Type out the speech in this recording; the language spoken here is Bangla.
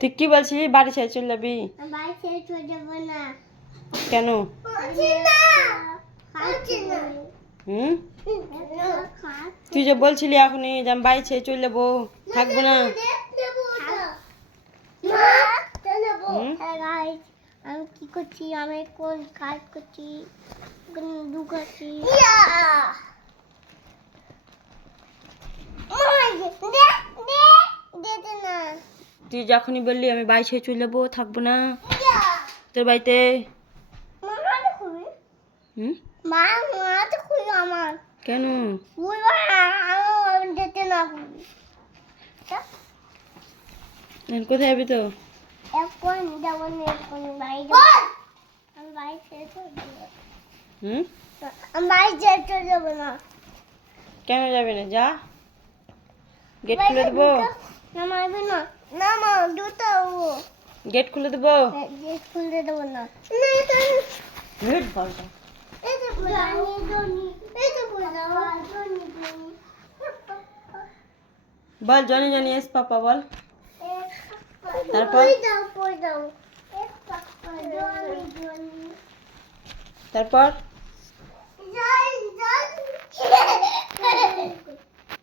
তুই কি বলছিস বাড়ি ছেড়ে চলে যাবি? কেন? হুম, তুই যে বলছিলি এখনই যে আমি বাড়ি ছেড়ে চলে যাবো, থাকবো না। আমি কি করছি? আমি কোন কাজ করছি? তুই যখনই বললি আমি বাড়ি ছেড়ে চলে যাবো, থাকবো না তোর বাড়িতে। হুম, কেন? কোথায় যাবি তো? হুম, কেন যাবি না? যা, গেট খুলে দেবো। গেট খুলে দেবো। বল জনি জনি এস পাপা বল। তারপর তারপর